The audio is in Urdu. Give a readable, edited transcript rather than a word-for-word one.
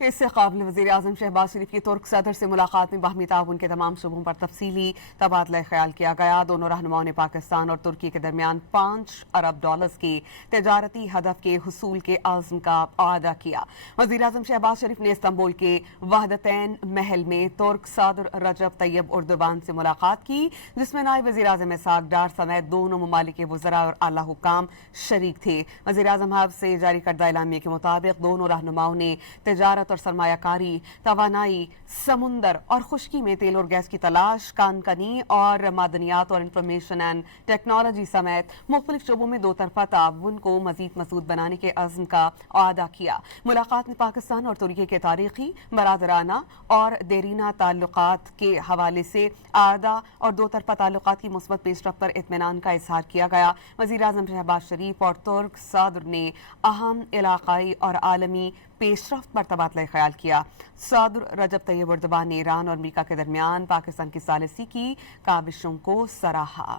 اس سے قابل وزیر اعظم شہباز شریف کی ترک صدر سے ملاقات میں باہمی تعاون کے تمام شعبوں پر تفصیلی تبادلہ خیال کیا گیا۔ دونوں رہنماؤں نے پاکستان اور ترکی کے درمیان $5 ارب کے تجارتی ہدف کے حصول کے عزم کا اعادہ کیا۔ وزیر اعظم شہباز شریف نے استنبول کے وحدتین محل میں ترک صدر رجب طیب اردوان سے ملاقات کی، جس میں نائب وزیر اعظم اسحاق ڈار سمیت دونوں ممالک کے وزراء اور اعلیٰ حکام شریک تھے۔ وزیر اعظم ہب سے جاری کردہ اعلامیے کے مطابق دونوں رہنماؤں نے تجارت اور سرمایہ کاری، توانائی، سمندر اور خشکی میں تیل اور گیس کی تلاش، کان کنی اور معدنیات اور انفارمیشن اینڈ ٹیکنالوجی سمیت مختلف شعبوں میں دو طرفہ تعاون کو مزید مضبوط بنانے کے عزم کا اعادہ کیا۔ ملاقات میں پاکستان اور ترکی کے تاریخی، برادرانہ اور دیرینہ تعلقات کے حوالے سے اعادہ اور دو طرفہ تعلقات کی مثبت پیش رفت پر اطمینان کا اظہار کیا گیا۔ وزیر اعظم شہباز شریف اور ترک صدر نے اہم علاقائی اور عالمی پیش رفت پر تبادلہ خیال کیا۔ صدر رجب طیب اردوان نے ایران اور امریکہ کے درمیان پاکستان کی ثالثی کی کاوشوں کو سراہا۔